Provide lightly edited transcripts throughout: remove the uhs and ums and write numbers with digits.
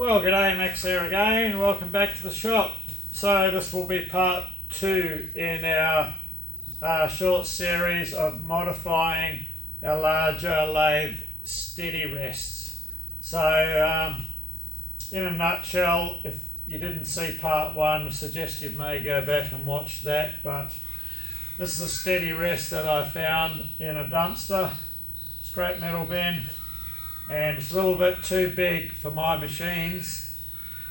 Well, g'day, Max here again. Welcome back to the shop. So this will be part 2 in our short series of modifying our larger lathe steady rests. So in a nutshell, if you didn't see part 1, I suggest you may go back and watch that. But this is a steady rest that I found in a dumpster, scrap metal bin. And it's a little bit too big for my machines.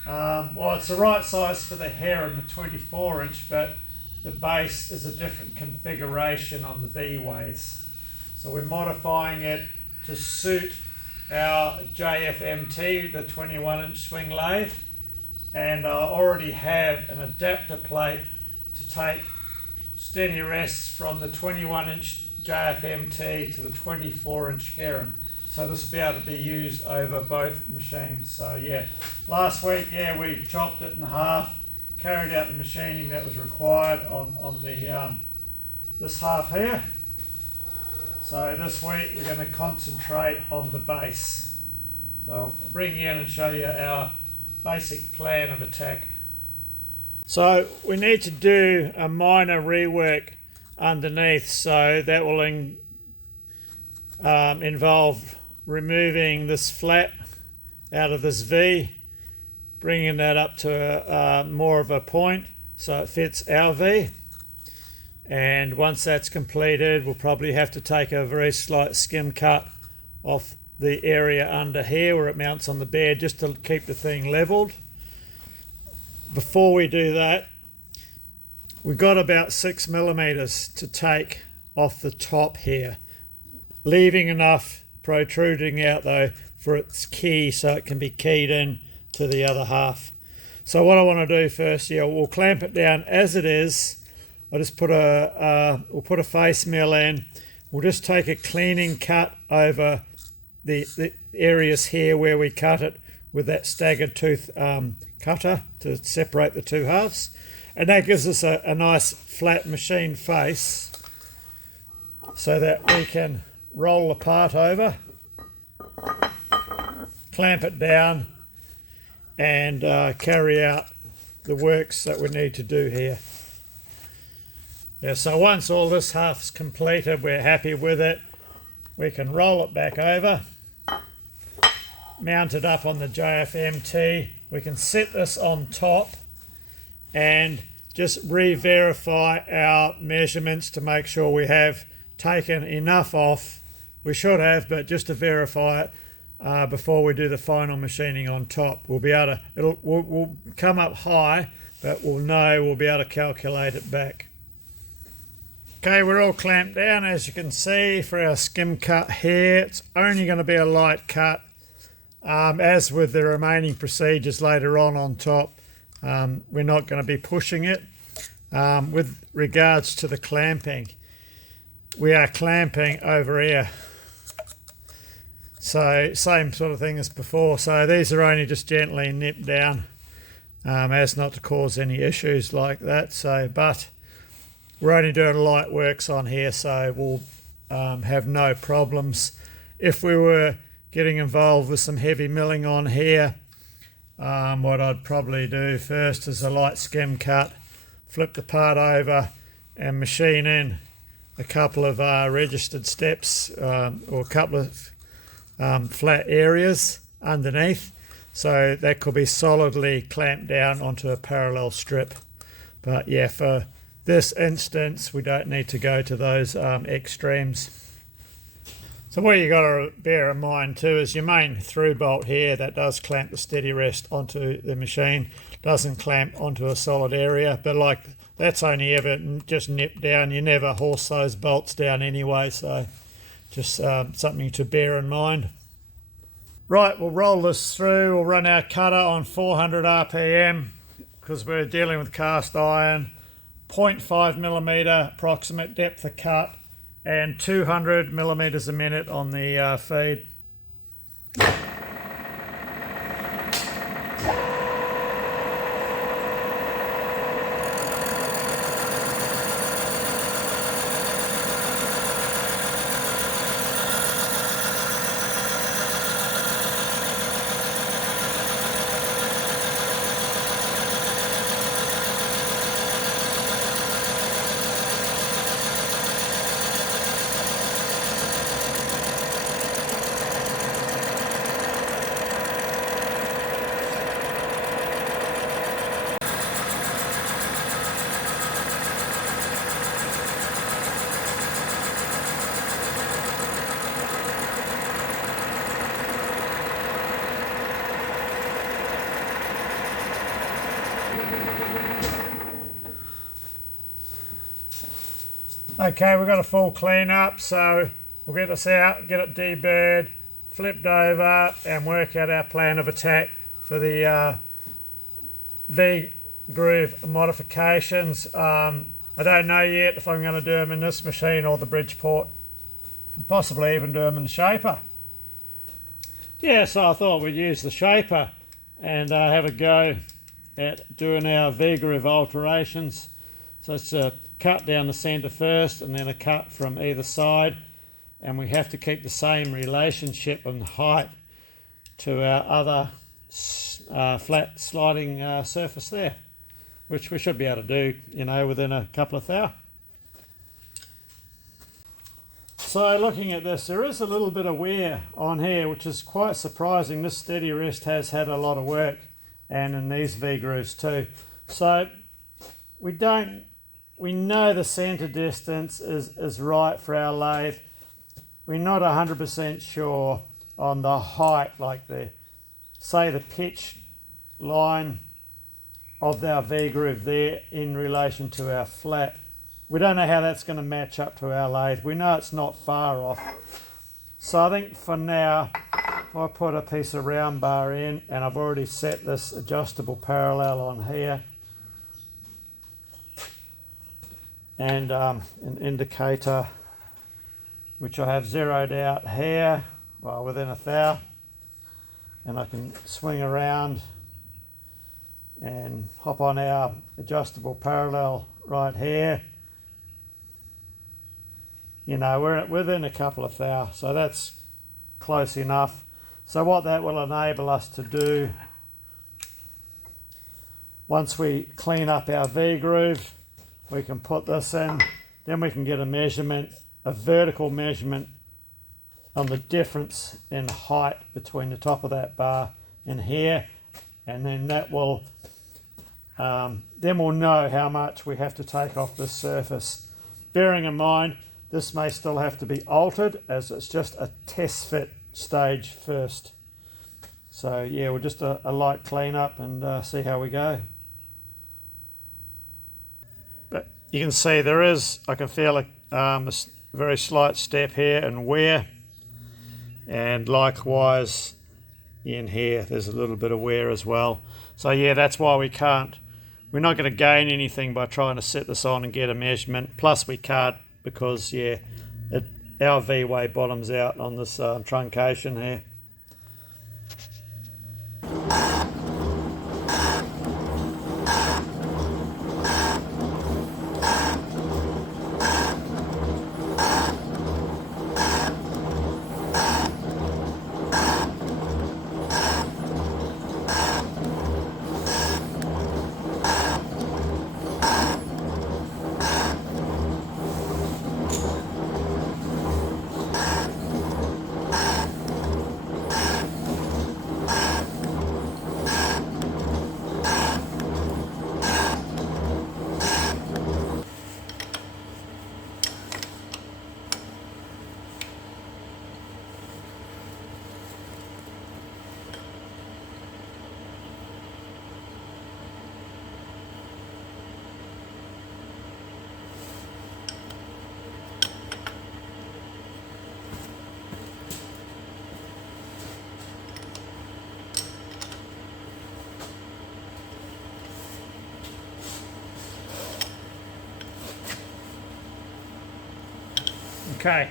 Well, it's the right size for the heron, the 24 inch, but the base is a different configuration on the V-ways. So we're modifying it to suit our JFMT, the 21 inch swing lathe. And I already have an adapter plate to take steady rests from the 21 inch JFMT to the 24 inch heron. So this will be able to be used over both machines. So yeah, last week, we chopped it in half, carried out the machining that was required on the this half here. So this week we're going to concentrate on the base. So I'll bring you in and show you our basic plan of attack. So we need to do a minor rework underneath, so that will involve removing this flat out of this V, bringing that up to more of a point so it fits our V. And once that's completed, we'll probably have to take a very slight skim cut off the area under here where it mounts on the bed, just to keep the thing leveled. Before we do that, we've got about 6 millimeters to take off the top here, leaving enough protruding out though for its key so it can be keyed in to the other half. So what I want to do first, we'll clamp it down as it is. I'll just put we'll put a face mill in. We'll just take a cleaning cut over the areas here where we cut it with that staggered tooth cutter to separate the two halves, and that gives us a nice flat machine face so that we can roll the part over, clamp it down, and carry out the works that we need to do here. So once all this half's completed, we're happy with it, we can roll it back over, mount it up on the JFMT. We can set this on top and just re-verify our measurements to make sure we have taken enough off. We should have, but just to verify it before we do the final machining on top. We'll be able to, we'll come up high, but we'll be able to calculate it back. Okay, we're all clamped down, as you can see, for our skim cut here. It's only going to be a light cut, as with the remaining procedures later on top. We're not going to be pushing it. With regards to the clamping, we are clamping over here. So same sort of thing as before. So these are only just gently nipped down as not to cause any issues like that. So, but we're only doing light works on here, so we'll have no problems. If we were getting involved with some heavy milling on here, what I'd probably do first is a light skim cut, flip the part over and machine in a couple of registered steps or a couple of flat areas underneath, so that could be solidly clamped down onto a parallel strip. But yeah, for this instance we don't need to go to those extremes. So what you got to bear in mind too is your main through bolt here that does clamp the steady rest onto the machine doesn't clamp onto a solid area, but like that's only ever just nipped down. You never horse those bolts down anyway, so just something to bear in mind. Right, we'll roll this through. We'll run our cutter on 400 RPM because we're dealing with cast iron, 0.5 millimeter approximate depth of cut, and 200 millimeters a minute on the feed. Okay, we've got a full clean up, so we'll get this out, get it deburred, flipped over, and work out our plan of attack for the V-groove modifications. I don't know yet if I'm going to do them in this machine or the Bridgeport, possibly even do them in the shaper. Yeah, so I thought we'd use the shaper and have a go at doing our V-groove alterations. So it's a cut down the centre first and then a cut from either side, and we have to keep the same relationship and height to our other flat sliding surface there, which we should be able to do, you know, within a couple of hours. So looking at this, there is a little bit of wear on here, which is quite surprising. This steady rest has had a lot of work, and in these V-grooves too. So we know the centre distance is right for our lathe. We're not 100% sure on the height, like the pitch line of our V-groove there in relation to our flat. We don't know how that's going to match up to our lathe. We know it's not far off. So I think for now, if I put a piece of round bar in, and I've already set this adjustable parallel on here, and an indicator which I have zeroed out here, well, within a thou, and I can swing around and hop on our adjustable parallel right here. You know, we're within a couple of thou, so that's close enough. So what that will enable us to do, once we clean up our V-groove, we can put this in, then we can get a measurement, a vertical measurement on the difference in height between the top of that bar and here, and then that will, then we'll know how much we have to take off this surface. Bearing in mind, this may still have to be altered, as it's just a test fit stage first. So yeah, we'll just a light clean up and see how we go. But you can see there is, I can feel a very slight step here and wear, and likewise in here there's a little bit of wear as well. So yeah, that's why we're not going to gain anything by trying to set this on and get a measurement. Plus we can't, because yeah, our V-way bottoms out on this truncation here. Okay.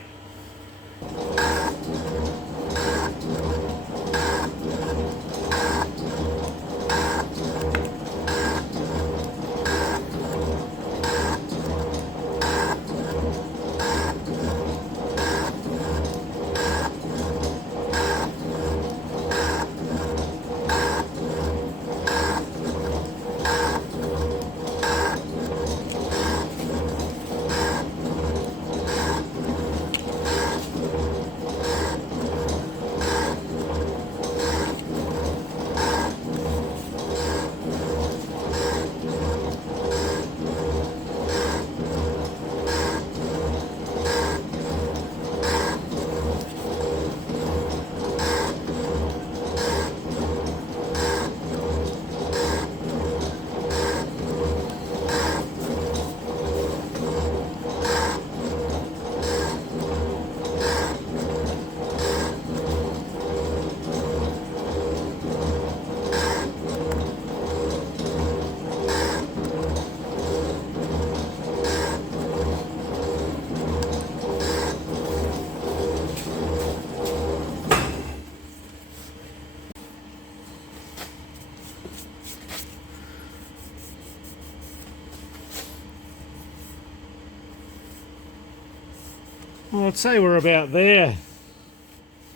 I'd say we're about there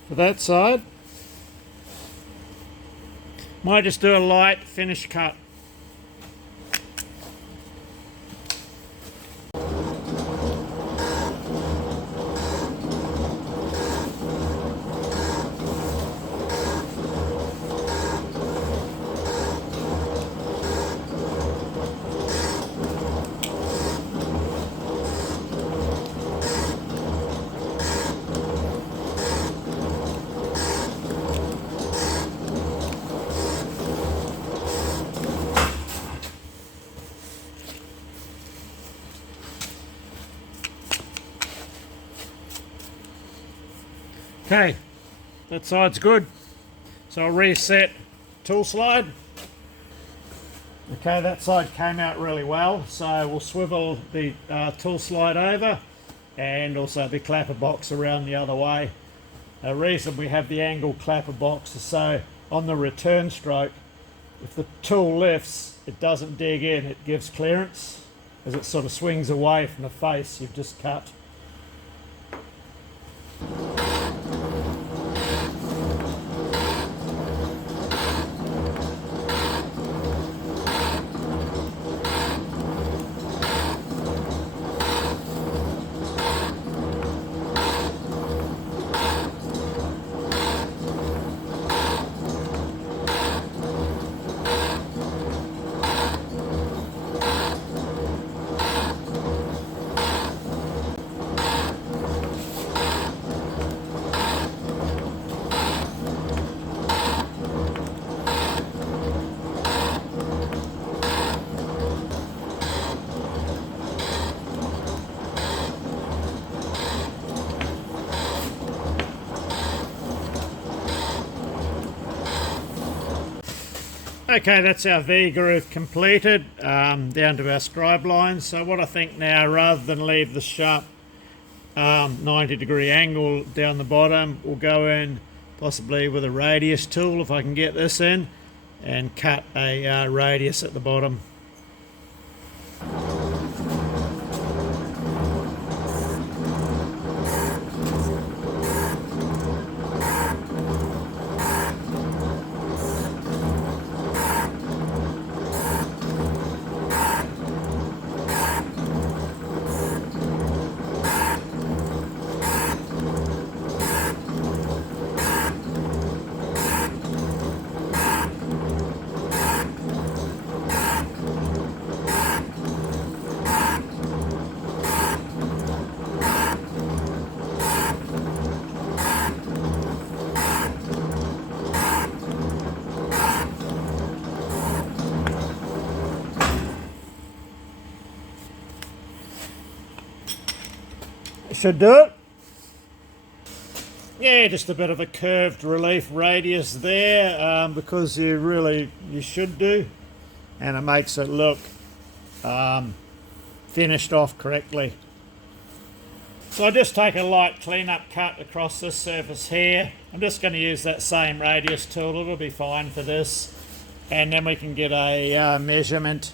for that side. Might just do a light finish cut. Okay, that side's good. So I'll reset tool slide. Okay, that side came out really well. So we'll swivel the tool slide over and also the clapper box around the other way. The reason we have the angled clapper box is so on the return stroke, if the tool lifts, it doesn't dig in, it gives clearance as it sort of swings away from the face you've just cut. Okay, that's our V-groove completed, down to our scribe lines. So what I think now, rather than leave the sharp 90-degree angle down the bottom, we'll go in possibly with a radius tool, if I can get this in, and cut a radius at the bottom. Should do it. Yeah, just a bit of a curved relief radius there, because you should do, and it makes it look finished off correctly. So I just take a light clean-up cut across this surface here. I'm just going to use that same radius tool, it'll be fine for this, and then we can get a measurement.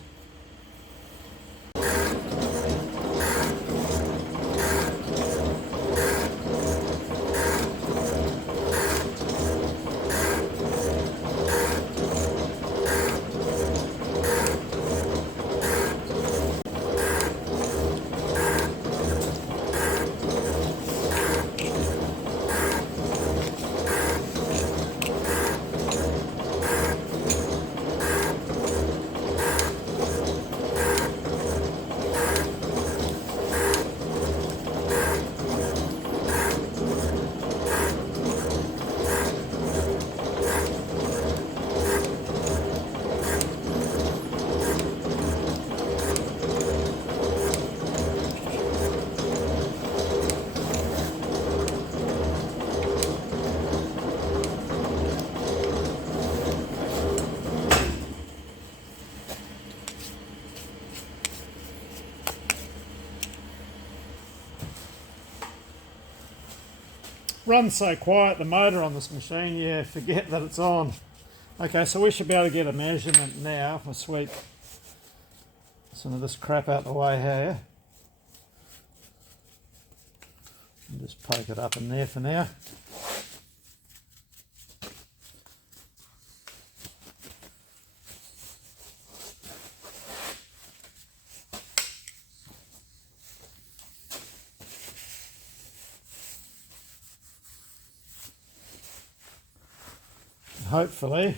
Runs so quiet, the motor on this machine, you forget that it's on. Okay, so we should be able to get a measurement now if I sweep some of this crap out the way here. And just poke it up in there for now. Hopefully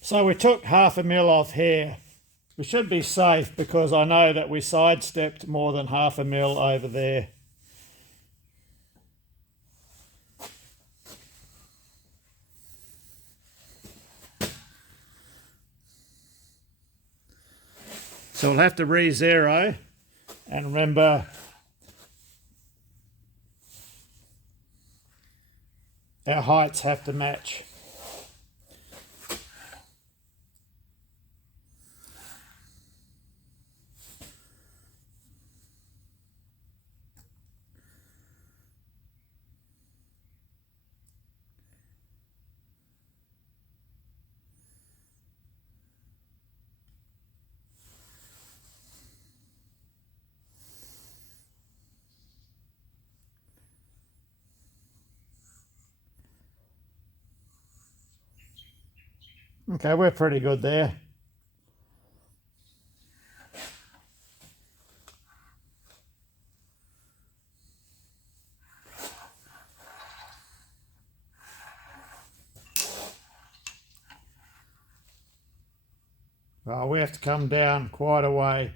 so we took 1/2 mil off here. We should be safe because I know that we sidestepped more than 1/2 mil over there. So we'll have to re-zero, and remember our heights have to match. Okay, we're pretty good there. Well, we have to come down quite a way.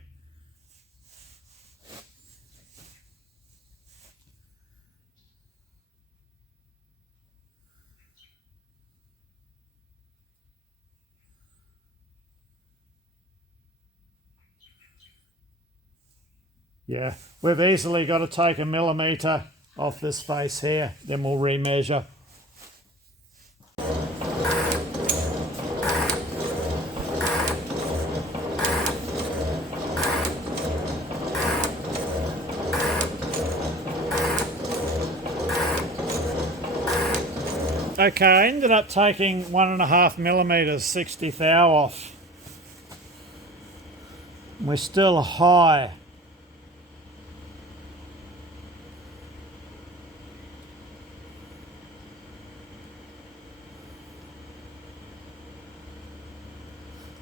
Yeah, we've easily got to take 1 millimetre off this face here, then we'll remeasure. Okay, I ended up taking 1.5 millimetres, 60th thou off. We're still high.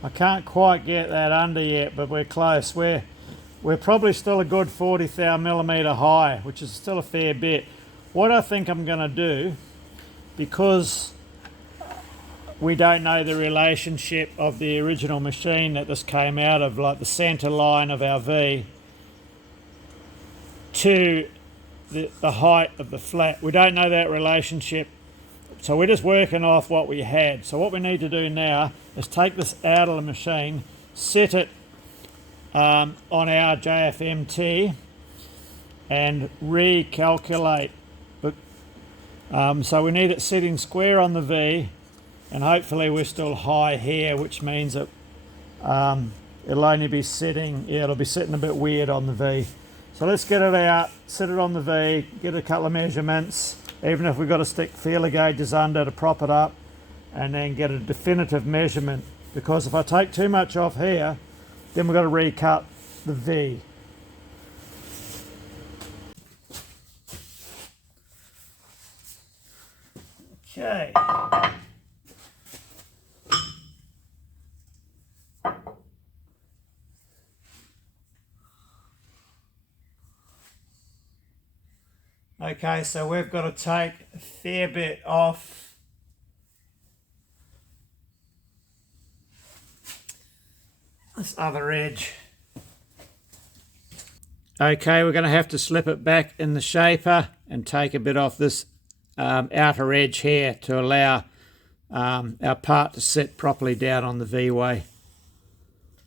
I can't quite get that under yet, but we're close. We're probably still a good 40th thou millimetre high, which is still a fair bit. What I think I'm going to do, because we don't know the relationship of the original machine that this came out of, like the centre line of our V, to the height of the flat. We don't know that relationship. So we're just working off what we had. So what we need to do now is take this out of the machine, set it on our JFMT and recalculate. But so we need it sitting square on the V, and hopefully we're still high here, which means that it'll only be sitting, yeah, it'll be sitting a bit weird on the V. So let's get it out, sit it on the V, get a couple of measurements, even if we've got to stick feeler gauges under to prop it up, and then get a definitive measurement. Because if I take too much off here, then we've got to recut the V. Okay. Okay, so we've got to take a fair bit off this other edge. Okay, we're going to have to slip it back in the shaper and take a bit off this outer edge here to allow our part to sit properly down on the V-way.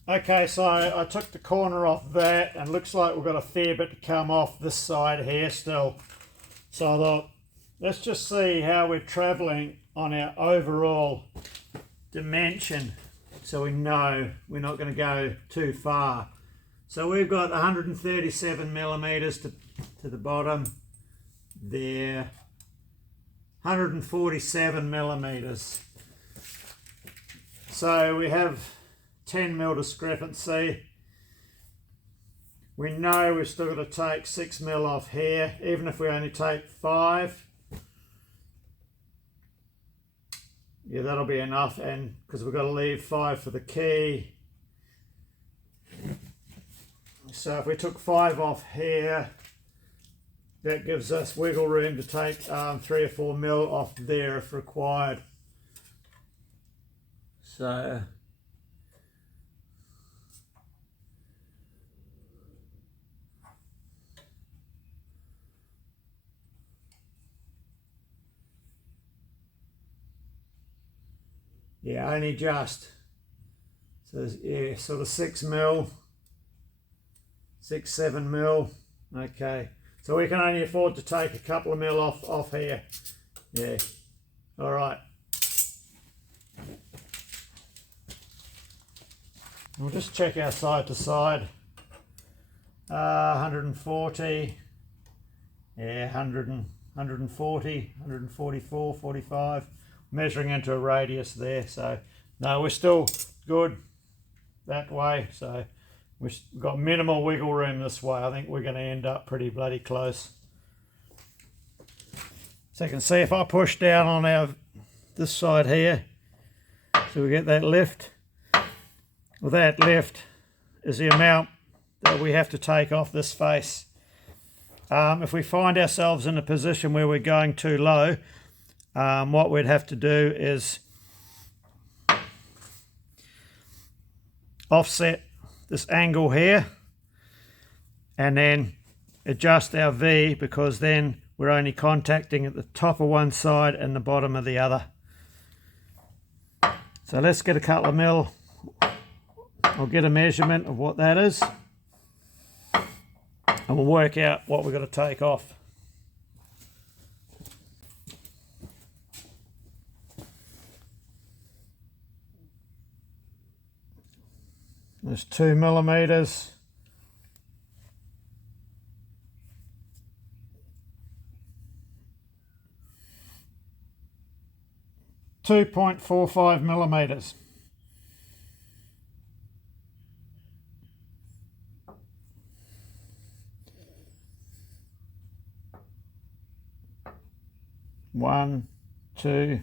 Okay, so I took the corner off that, and looks like we've got a fair bit to come off this side here still. So I thought, let's just see how we're travelling on our overall dimension, so we know we're not going to go too far. So we've got 137 millimetres to to the bottom, there, 147 millimeters. So we have 10 mil discrepancy. We know we've still got to take 6 mil off here, even if we only take 5. Yeah, that'll be enough, and because we've got to leave 5 for the key. So if we took 5 off here, that gives us wiggle room to take 3 or 4 mil off there if required. So yeah, only just. So yeah, sort of 6 mil, 6, 7 mil. Okay, so we can only afford to take a couple of mil off here. Yeah, all right. We'll just check our side to side. 140, yeah, 140, 144, 45. Measuring into a radius there, so no, we're still good that way, so we've got minimal wiggle room this way. I think we're going to end up pretty bloody close. So you can see if I push down on this side here, so we get that lift. Well, that lift is the amount that we have to take off this face. If we find ourselves in a position where we're going too low, what we'd have to do is offset this angle here and then adjust our V, because then we're only contacting at the top of one side and the bottom of the other. So let's get a couple of mil. I'll get a measurement of what that is and we'll work out what we've got to take off. There's 2 millimeters. .45 millimeters. One, two,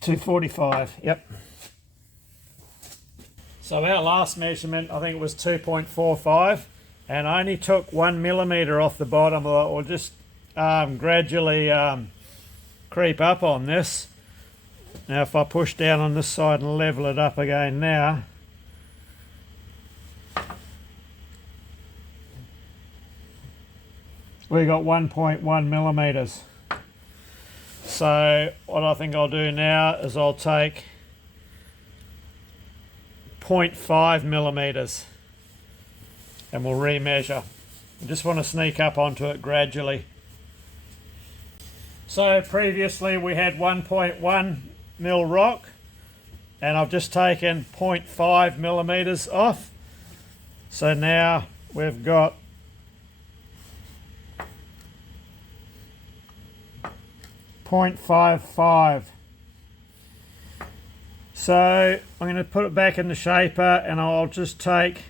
245, yep. So our last measurement, I think it was 2.45, and I only took 1 millimeter off the bottom. We'll just gradually creep up on this. Now if I push down on this side and level it up again now, we got 1.1 millimeters. So what I think I'll do now is I'll take 0.5 millimeters and we'll remeasure. I just want to sneak up onto it gradually. So previously we had 1.1 mil rock, and I've just taken 0.5 millimeters off. So now we've got 0.55. So I'm going to put it back in the shaper and I'll just take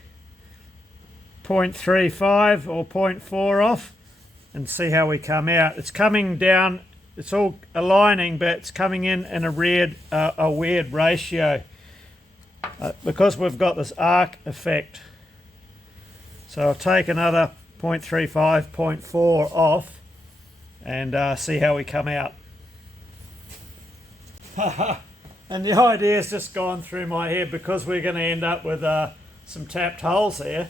0.35 or 0.4 off and see how we come out. It's coming down, it's all aligning, but it's coming in a weird ratio because we've got this arc effect. So I'll take another 0.35, 0.4 off and see how we come out. And the idea has just gone through my head, because we're going to end up with some tapped holes here.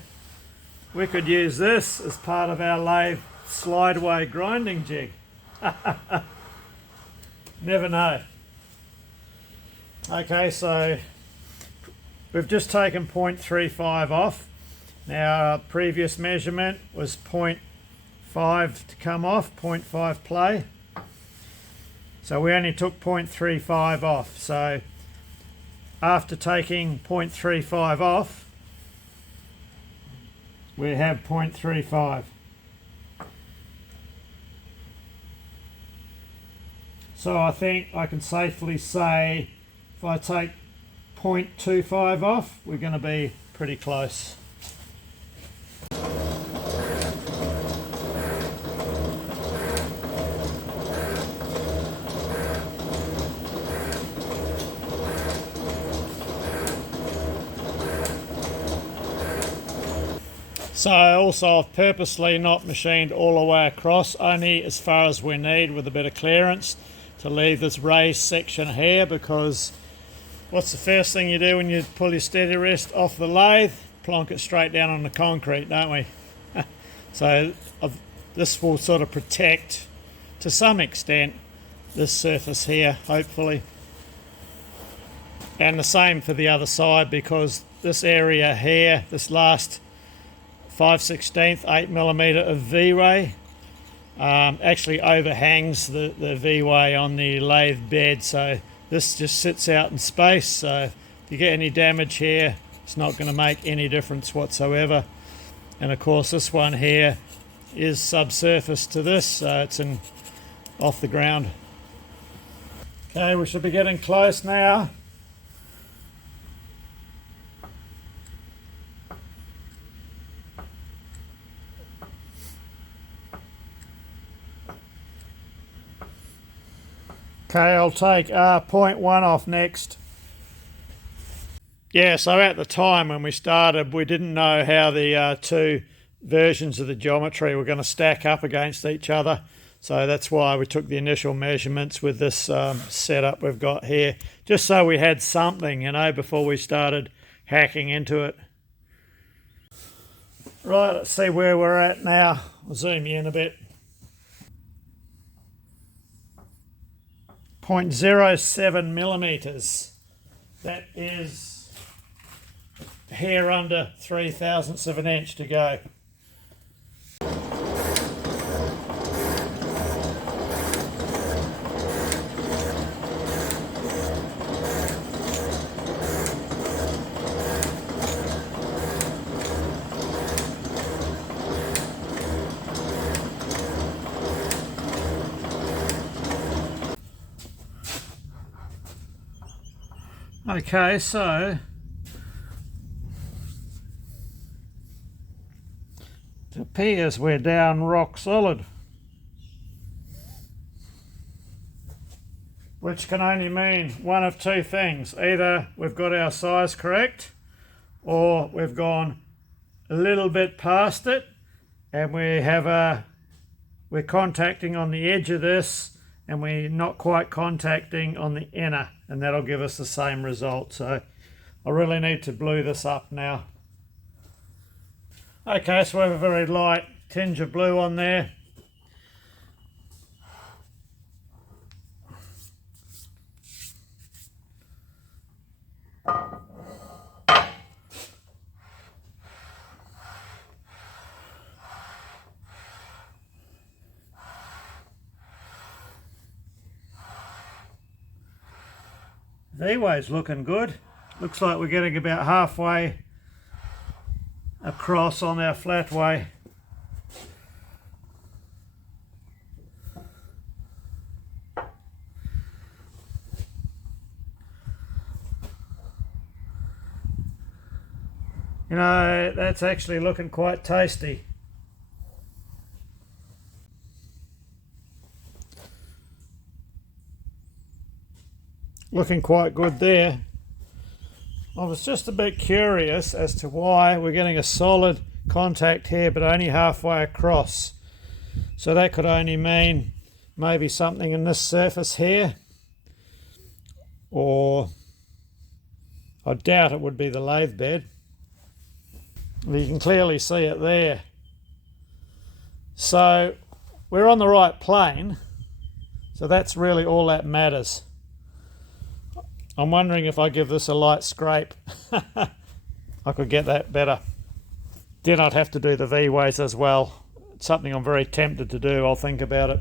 We could use this as part of our lathe slide away grinding jig. Never know. Okay, so we've just taken 0.35 off. Now our previous measurement was 0.5 to come off, 0.5 play. So we only took 0.35 off. So after taking 0.35 off, we have 0.35. So I think I can safely say if I take 0.25 off, we're going to be pretty close. So also I've purposely not machined all the way across, only as far as we need with a bit of clearance to leave this raised section here, because what's the first thing you do when you pull your steady rest off the lathe? Plonk it straight down on the concrete, don't we? So this will sort of protect to some extent this surface here, hopefully. And the same for the other side, because this area here, this last 5/16 8mm of V-ray actually overhangs the V-way on the lathe bed, so this just sits out in space. So if you get any damage here, it's not going to make any difference whatsoever. And of course this one here is subsurface to this, so it's off the ground. Okay, we should be getting close now. Okay, I'll take 0.1 off next. Yeah, so at the time when we started, we didn't know how the two versions of the geometry were going to stack up against each other. So that's why we took the initial measurements with this setup we've got here, just so we had something, you know, before we started hacking into it. Right, let's see where we're at now. I'll zoom you in a bit. 0.07mm. That is a hair under 3/1000 of an inch to go. Okay, so it appears we're down rock solid, which can only mean one of two things. Either we've got our size correct, or we've gone a little bit past it and we're contacting on the edge of this and we're not quite contacting on the inner, and that'll give us the same result. So I really need to blue this up now. Okay, so we have a very light tinge of blue on there. V-way's looking good. Looks like we're getting about halfway across on our flat way. You know, that's actually looking quite tasty. Looking quite good there. I was just a bit curious as to why we're getting a solid contact here but only halfway across. So that could only mean maybe something in this surface here, or I doubt it would be the lathe bed. You can clearly see it there. So we're on the right plane, so that's really all that matters. I'm wondering if I give this a light scrape, I could get that better. Then I'd have to do the V-ways as well. It's something I'm very tempted to do. I'll think about it.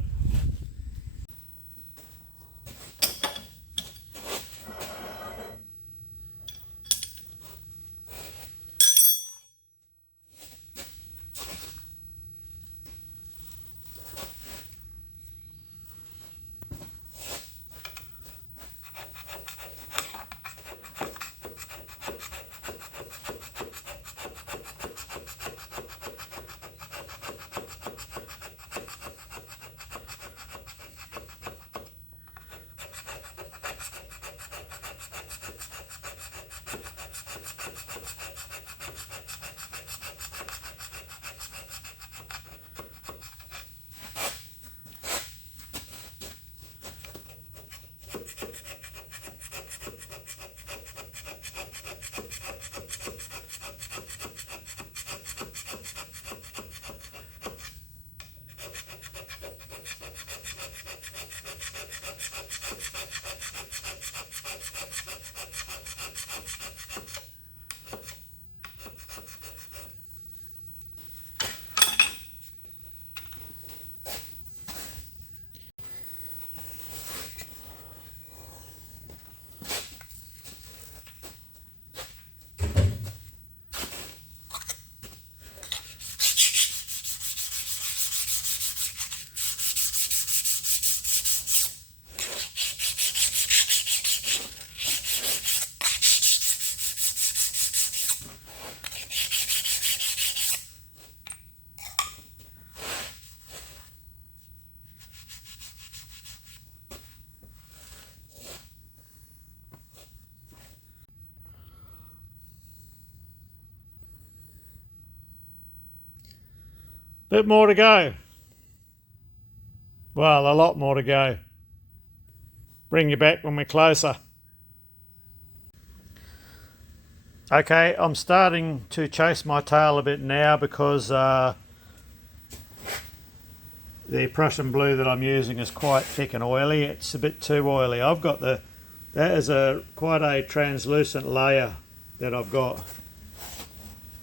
Bit more to go. Well, a lot more to go. Bring you back when we're closer. Okay, I'm starting to chase my tail a bit now because the Prussian blue that I'm using is quite thick and oily. It's a bit too oily. I've got that is quite a translucent layer that I've got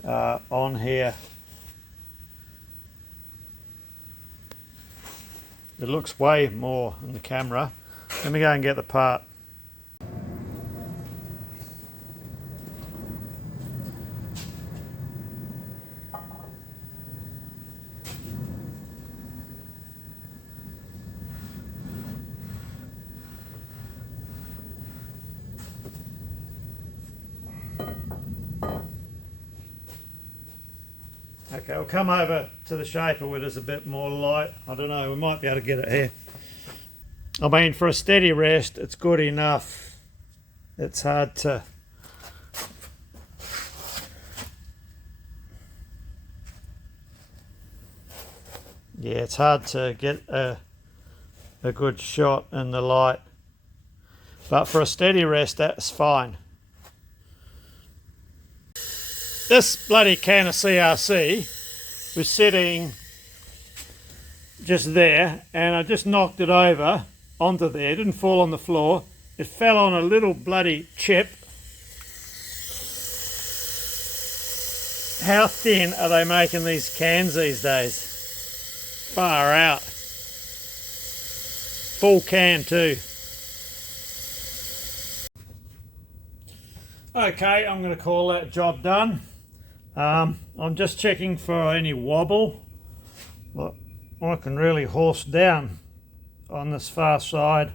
on here. It looks way more in the camera. Let me go and get the part. Okay, we'll come over to the shaper where there's a bit more light. I don't know, we might be able to get it here. I mean, for a steady rest, it's good enough. It's hard to... Yeah, it's hard to get a good shot in the light. But for a steady rest, that's fine. This bloody can of CRC was sitting just there, and I just knocked it over onto there. It didn't fall on the floor. It fell on a little bloody chip. How thin are they making these cans these days? Far out. Full can too. Okay, I'm going to call that job done. I'm just checking for any wobble. Look, I can really horse down on this far side.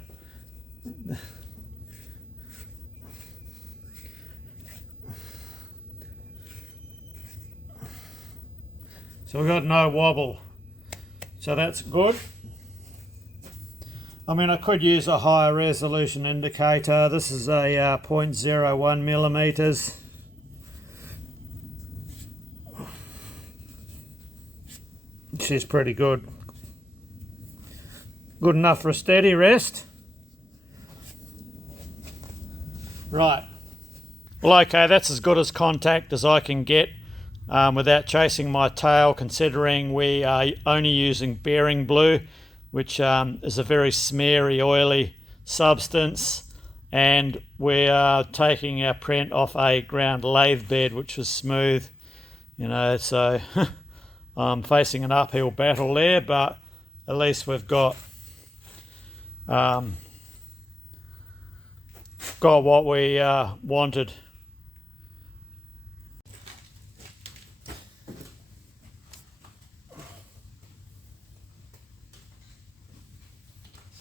So we've got no wobble. So that's good. I mean, I could use a higher resolution indicator. This is a 0.01 millimeters. She's pretty good. Good enough for a steady rest. Right. Well, okay, that's as good as contact as I can get without chasing my tail, considering we are only using bearing blue, which is a very smeary, oily substance, and we are taking our print off a ground lathe bed, which was smooth, you know, so I'm facing an uphill battle there, but at least we've got what we wanted.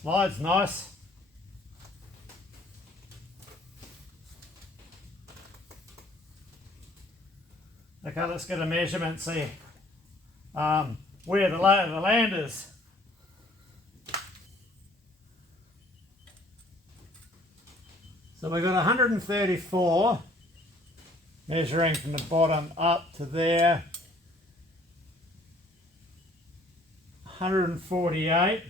Slide's nice. Okay, let's get a measurement, see where the lay of the land is. So we've got 134 measuring from the bottom up to there. 148.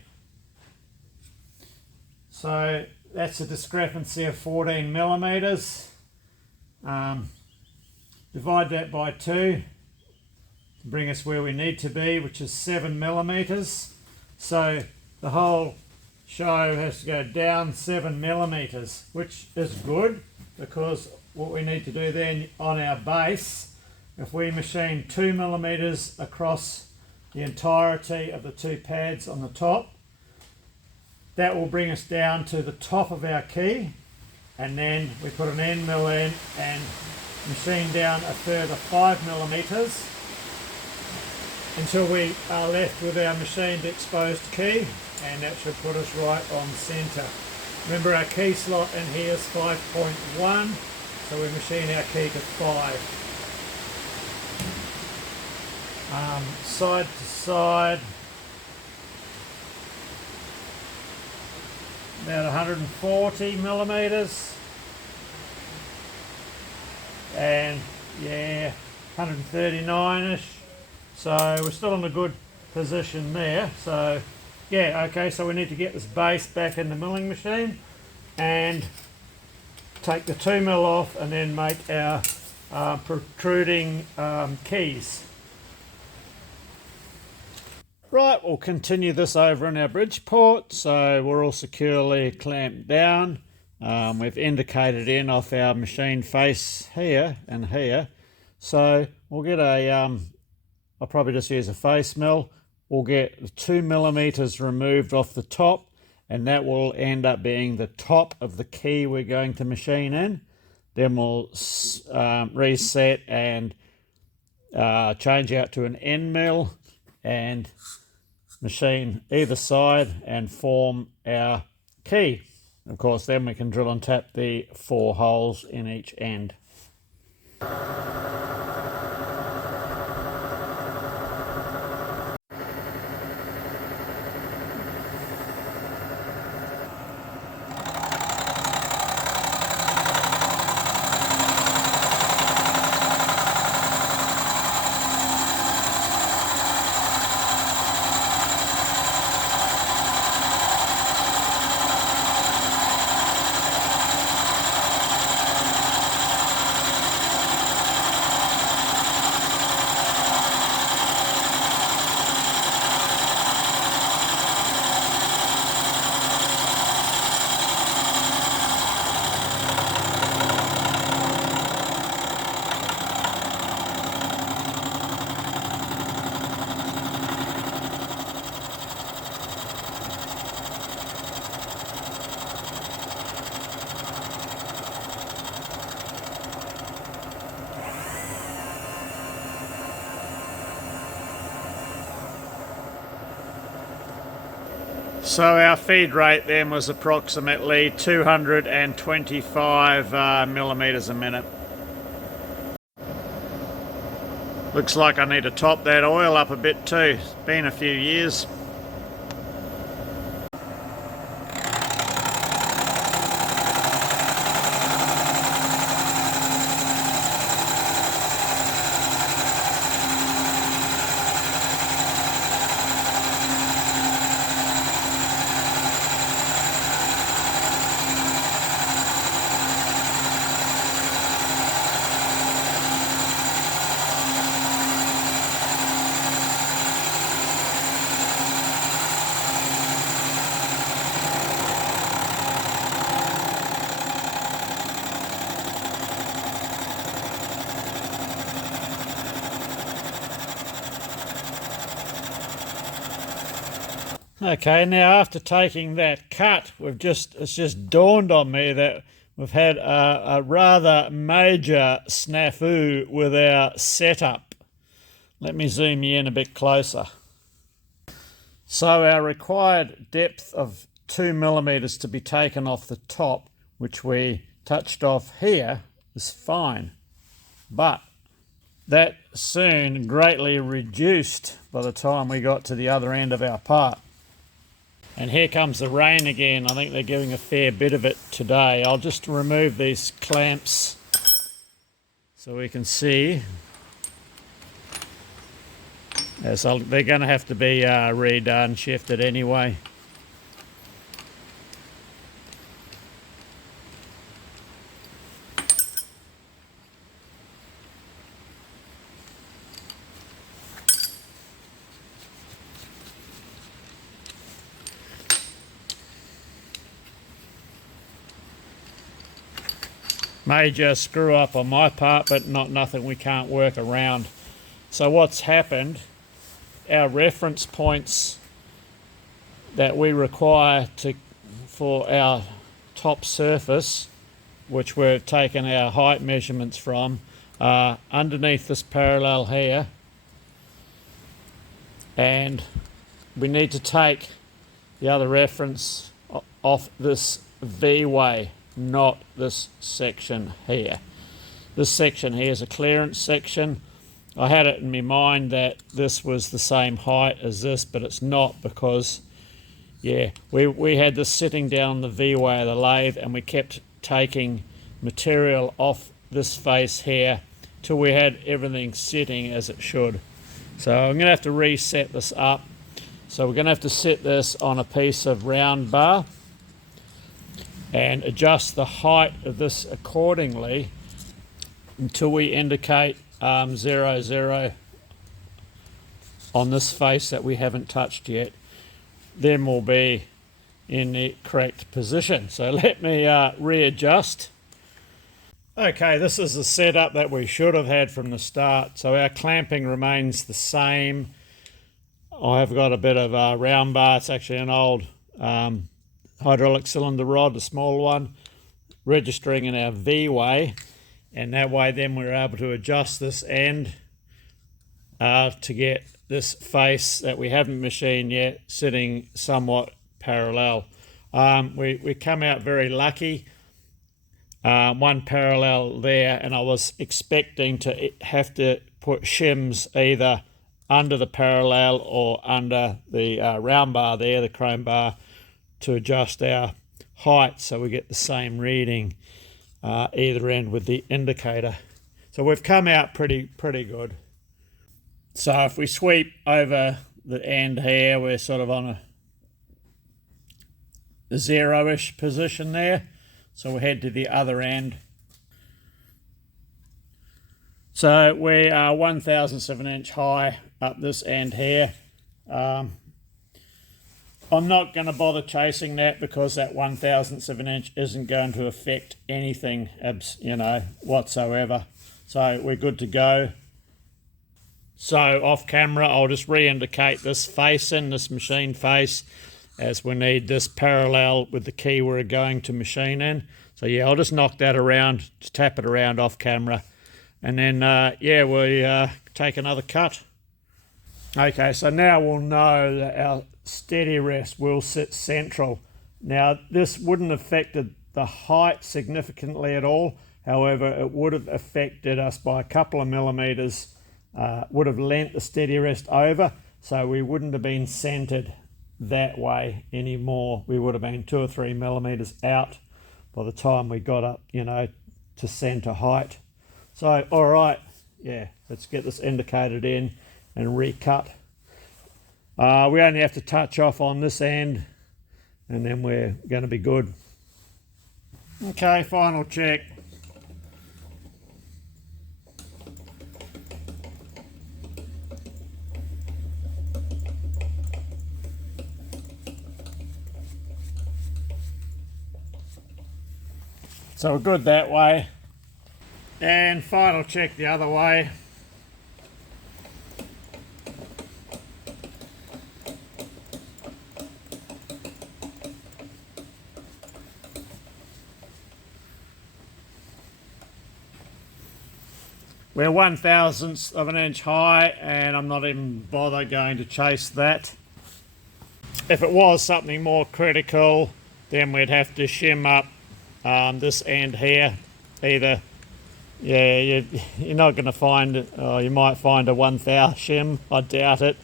So that's a discrepancy of 14 millimeters. Divide that by 2 to bring us where we need to be, which is 7 millimeters. So the whole show has to go down 7 millimeters, which is good, because what we need to do then on our base, if we machine 2 millimeters across the entirety of the 2 pads on the top, that will bring us down to the top of our key, and then we put an end mill in and machine down a further 5 millimeters until we are left with our machined exposed key, and that should put us right on centre. Remember, our key slot in here is 5.1, so we machine our key to 5. Side to side, about 140 millimeters, and yeah, 139ish. So we're still on a good position there. So yeah, okay, so we need to get this base back in the milling machine and take the 2mm off and then make our protruding keys. Right, we'll continue this over in our bridge port, so we're all securely clamped down. We've indicated in off our machine face here and here, so we'll get a, I'll probably just use a face mill. We'll get 2mm removed off the top, and that will end up being the top of the key we're going to machine in. Then we'll reset and change out to an end mill and machine either side and form our key. Of course, then we can drill and tap the 4 holes in each end. So our feed rate then was approximately 225 millimeters a minute. Looks like I need to top that oil up a bit too. It's been a few years. Okay, now after taking that cut, it's just dawned on me that we've had a rather major snafu with our setup. Let me zoom you in a bit closer. So our required depth of 2mm to be taken off the top, which we touched off here, is fine. But that soon greatly reduced by the time we got to the other end of our part. And here comes the rain again. I think they're giving a fair bit of it today. I'll just remove these clamps so we can see. Yeah, so they're going to have to be redone, shifted anyway. Major screw up on my part, but nothing we can't work around. So what's happened, our reference points that we require for our top surface, which we've taken our height measurements from, are underneath this parallel here, and we need to take the other reference off this V-way, not this section here. This section here is a clearance section. I had it in my mind that this was the same height as this, but it's not, because yeah, we had this sitting down the V-way of the lathe, and we kept taking material off this face here till we had everything sitting as it should. So I'm going to have to reset this up. So we're going to have to set this on a piece of round bar and adjust the height of this accordingly until we indicate 0, 0 on this face that we haven't touched yet. Then we'll be in the correct position. So let me readjust. Okay, this is the setup that we should have had from the start. So our clamping remains the same. I've got a bit of a round bar. It's actually an old hydraulic cylinder rod, a small one, registering in our V-way. And that way then we're able to adjust this end to get this face that we haven't machined yet sitting somewhat parallel. We come out very lucky. One parallel there, and I was expecting to have to put shims either under the parallel or under the round bar there, the chrome bar, to adjust our height so we get the same reading either end with the indicator. So we've come out pretty good. So if we sweep over the end here, we're sort of on a zero-ish position there. So we'll head to the other end. So we are 1/1000 of an inch high up this end here. I'm not going to bother chasing that because that 1/1000 of an inch isn't going to affect anything, whatsoever. So we're good to go. So off camera, I'll just re-indicate this face in, this machine face, as we need this parallel with the key we're going to machine in. So yeah, I'll just knock that around, just tap it around off camera, and then we take another cut. Okay, so now we'll know that our steady rest will sit central. Now this wouldn't have affected the height significantly at all. However, it would have affected us by a couple of millimeters, would have lent the steady rest over, so we wouldn't have been centered that way anymore. We would have been 2 or 3 millimeters out by the time we got up, to center height. So, all right, yeah, let's get this indicated in and recut. We only have to touch off on this end and then we're going to be good. Okay, final check. So we're good that way. And final check the other way. We're 1/1000 of an inch high, and I'm not even bother going to chase that. If it was something more critical, then we'd have to shim up this end here. Either, you're not going to find it, or you might find a 1 thou shim, I doubt it.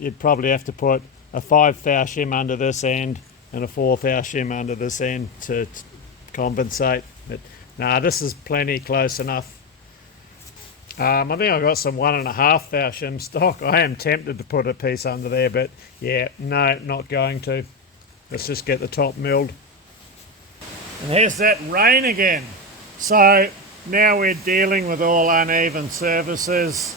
You'd probably have to put a 5 thou shim under this end and a 4 thou shim under this end to compensate. But nah, this is plenty close enough. I think I've got some 1.5 thou shim stock. I am tempted to put a piece under there, but yeah, no, not going to. Let's just get the top milled. And here's that rain again. So now we're dealing with all uneven surfaces.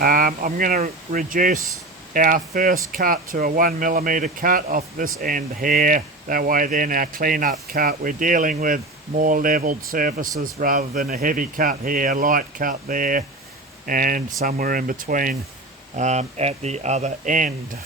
I'm going to reduce our first cut to a 1 millimeter cut off this end here. That way then our cleanup cut, we're dealing with more leveled surfaces rather than a heavy cut here, light cut there, and somewhere in between at the other end.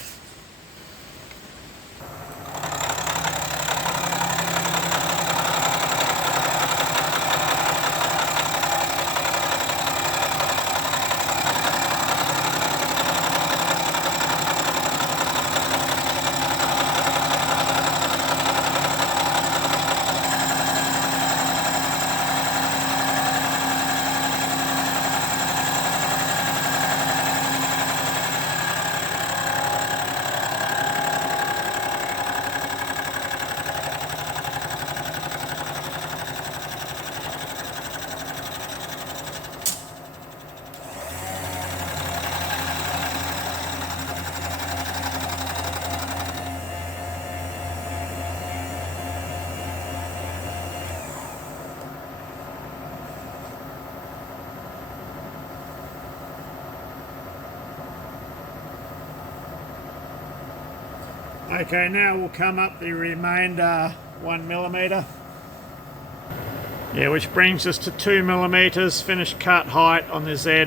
Okay, now we'll come up the remainder 1mm. Yeah, which brings us to 2mm finished cut height on the Z.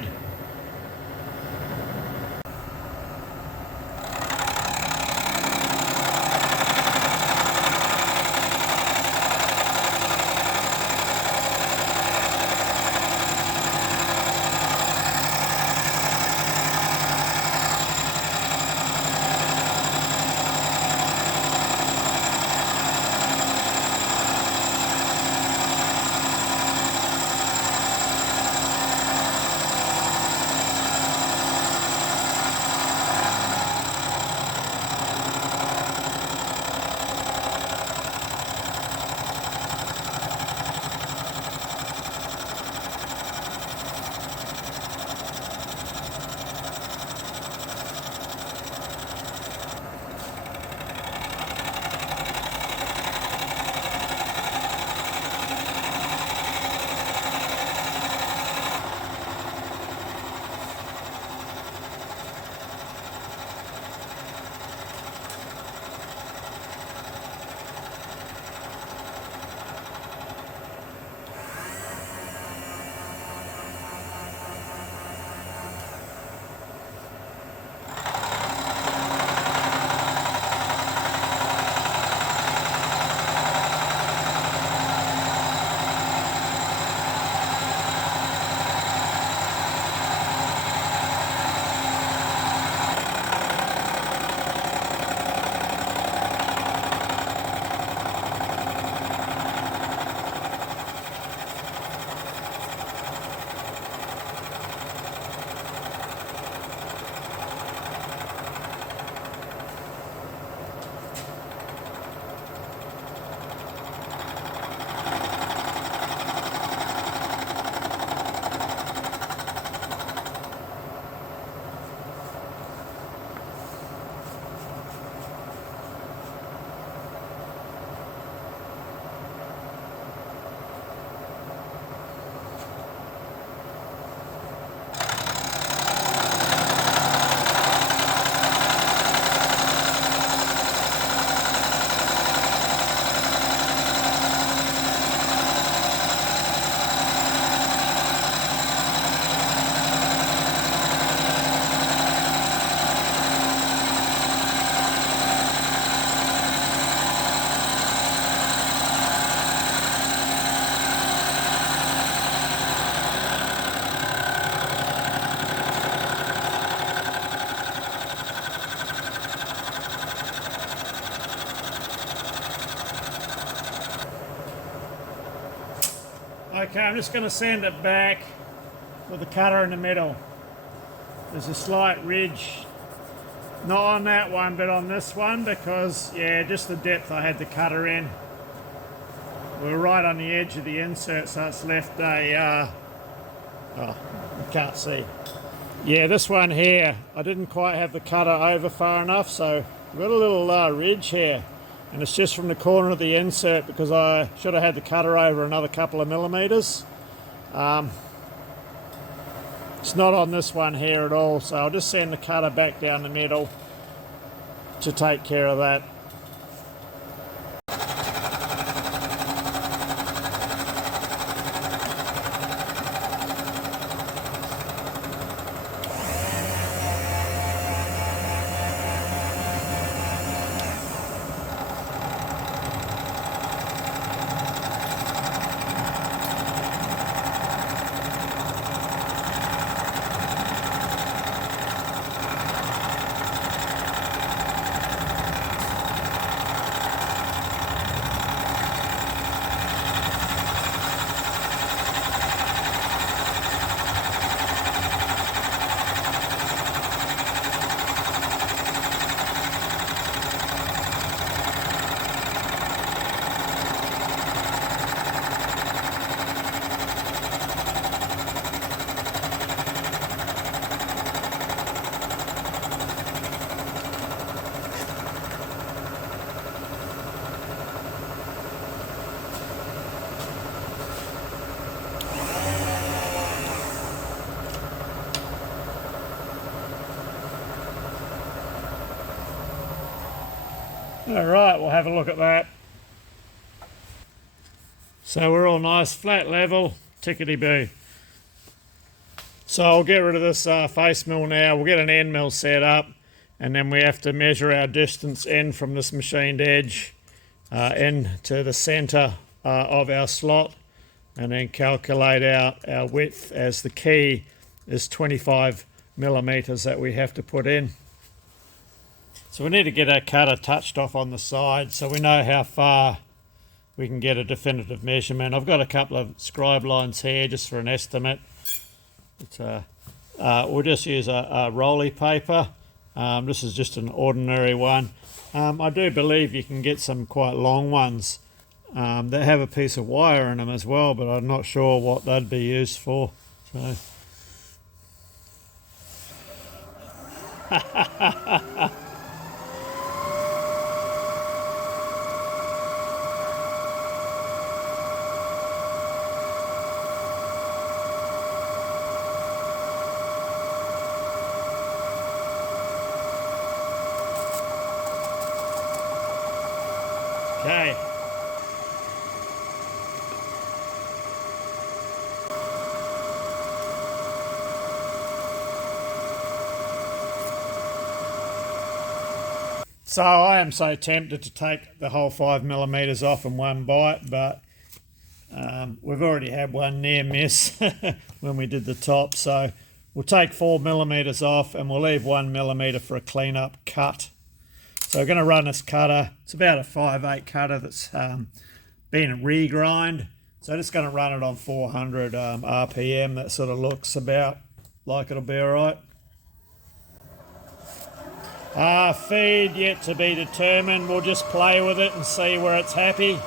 Okay, I'm just going to send it back with the cutter in the middle. There's a slight ridge, not on that one, but on this one, because, yeah, just the depth I had the cutter in. We're right on the edge of the insert, so it's left a, oh, you can't see. Yeah, this one here, I didn't quite have the cutter over far enough, so I've got a little ridge here. And it's just from the corner of the insert because I should have had the cutter over another couple of millimeters. It's not on this one here at all, so I'll just send the cutter back down the middle to take care of that. Alright, we'll have a look at that. So we're all nice, flat level, tickety-boo. So I'll get rid of this face mill now. We'll get an end mill set up, and then we have to measure our distance in from this machined edge into the centre of our slot, and then calculate out our width, as the key is 25 millimetres that we have to put in. So we need to get our cutter touched off on the side so we know how far we can get a definitive measurement. I've got a couple of scribe lines here just for an estimate. We'll just use a rolly paper. This is just an ordinary one. I do believe you can get some quite long ones that have a piece of wire in them as well, but I'm not sure what they'd be used for. So. Okay. So I am so tempted to take the whole 5 millimetres off in one bite, but we've already had one near miss when we did the top, so we'll take 4 millimetres off and we'll leave 1 millimetre for a clean up cut. So we're going to run this cutter. It's about a 5/8 cutter that's been regrind. So just going to run it on 400 RPM. That sort of looks about like it'll be all right. Feed yet to be determined. We'll just play with it and see where it's happy.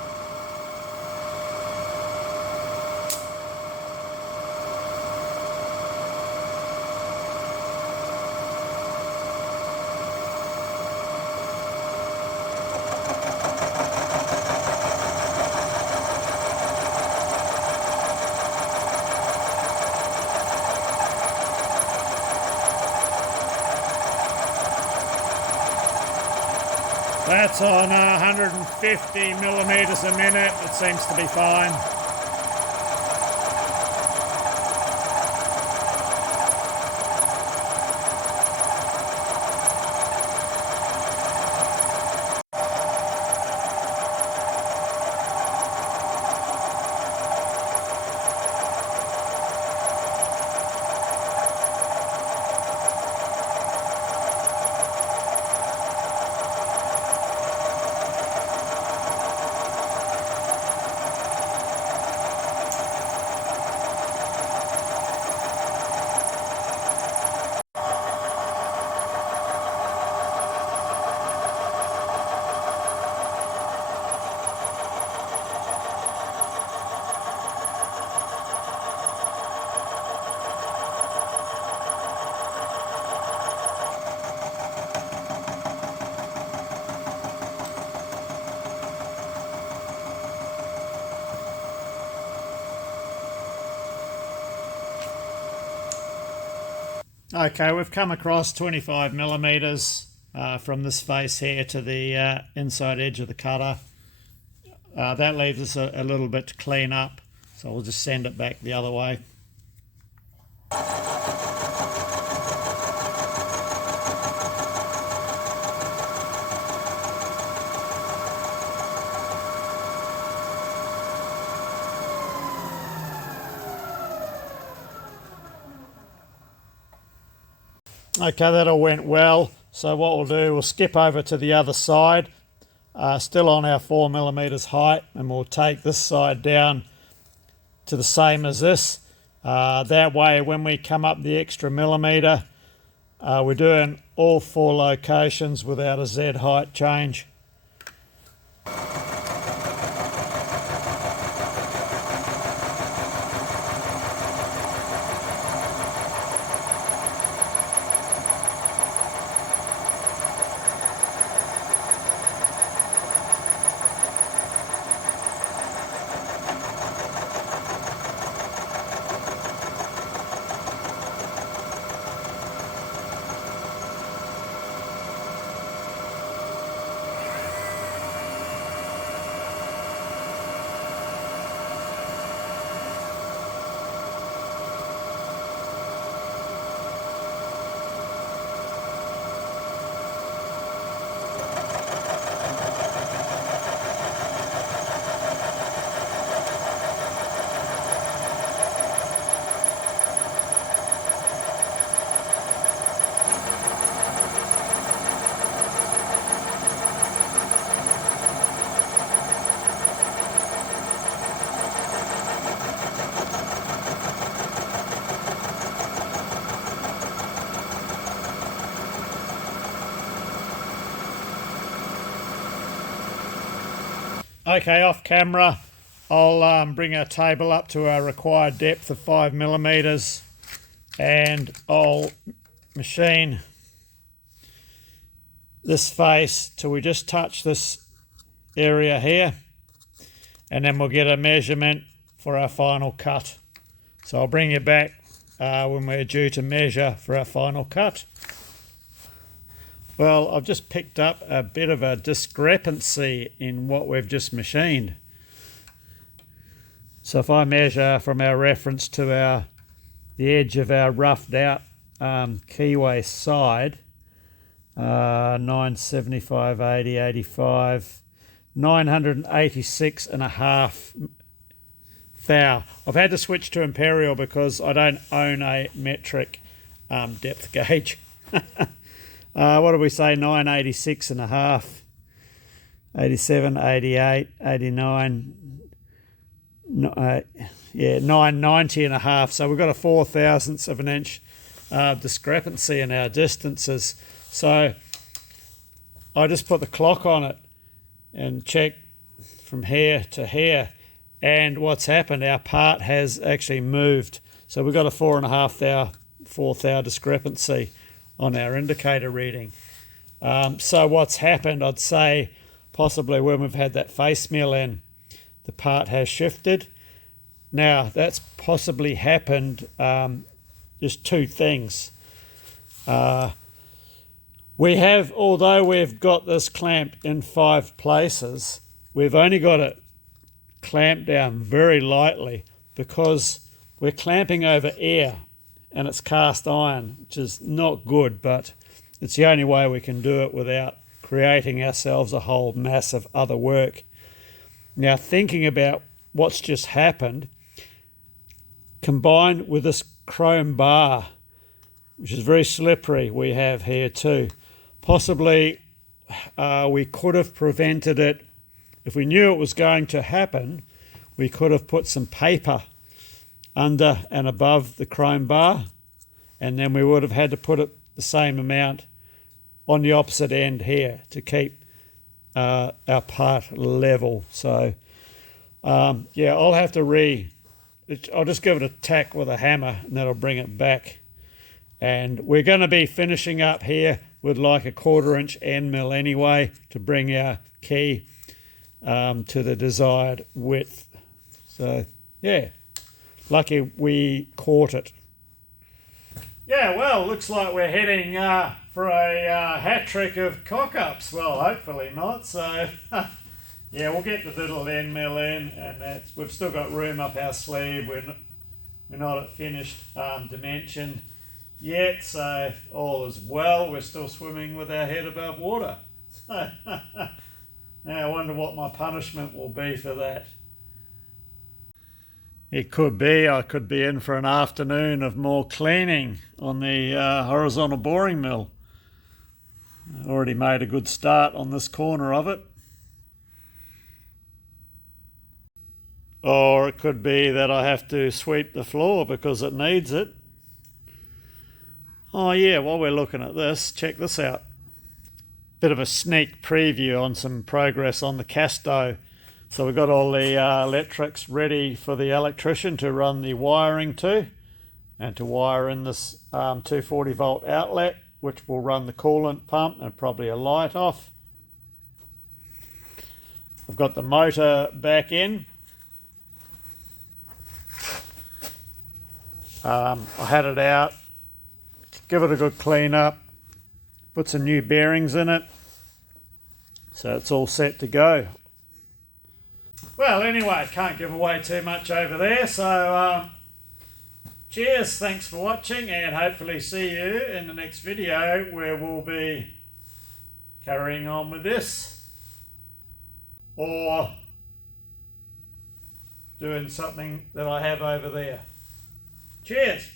That's on 150 millimetres a minute. It seems to be fine. Okay, we've come across 25 millimetres from this face here to the inside edge of the cutter. That leaves us a little bit to clean up, so we'll just send it back the other way. Okay, that all went well. So what we'll do, we'll skip over to the other side, still on our 4 millimetres height, and we'll take this side down to the same as this. That way, when we come up the extra millimetre, we're doing all 4 locations without a Z height change. Okay, off camera, I'll bring our table up to our required depth of 5mm, and I'll machine this face till we just touch this area here, and then we'll get a measurement for our final cut. So I'll bring you back when we're due to measure for our final cut. Well, I've just picked up a bit of a discrepancy in what we've just machined. So if I measure from our reference to the edge of our roughed out keyway side, 975, 80, 85, 986 and a half thou. I've had to switch to imperial because I don't own a metric depth gauge. What did we say? 986 and a half, 87, 88, 89, 990 and a half. So we've got a 0.004 of an inch discrepancy in our distances. So I just put the clock on it and check from here to here, and what's happened, our part has actually moved. So we've got a 4 thou discrepancy on our indicator reading. So what's happened, I'd say possibly when we've had that face mill in, the part has shifted. Now that's possibly happened, just two things. We have, although we've got this clamp in 5 places, we've only got it clamped down very lightly because we're clamping over air and it's cast iron, which is not good, but it's the only way we can do it without creating ourselves a whole mass of other work. Now, thinking about what's just happened, combined with this chrome bar, which is very slippery, we have here too. Possibly we could have prevented it. If we knew it was going to happen, we could have put some paper under and above the chrome bar, and then we would have had to put it the same amount on the opposite end here to keep our part level. So yeah, I'll have to I'll just give it a tack with a hammer and that'll bring it back. And we're going to be finishing up here with like a 1/4 inch end mill anyway to bring our key to the desired width. So yeah, lucky we caught it. Yeah, well, looks like we're heading for a hat trick of cock-ups. Well, hopefully not. So yeah, we'll get the little end mill in, and we've still got room up our sleeve. We're not at finished dimension yet, so all is well. We're still swimming with our head above water. So now I wonder what my punishment will be for that. It could be I could be in for an afternoon of more cleaning on the horizontal boring mill. I already made a good start on this corner of it. Or it could be that I have to sweep the floor because it needs it. Oh yeah, while we're looking at this, check this out. Bit of a sneak preview on some progress on the Casto. So we've got all the electrics ready for the electrician to run the wiring to, and to wire in this 240 volt outlet, which will run the coolant pump and probably a light off. I've got the motor back in. I had it out, give it a good clean up, put some new bearings in it, so it's all set to go. Well, anyway, can't give away too much over there, so cheers, thanks for watching, and hopefully see you in the next video where we'll be carrying on with this or doing something that I have over there. Cheers.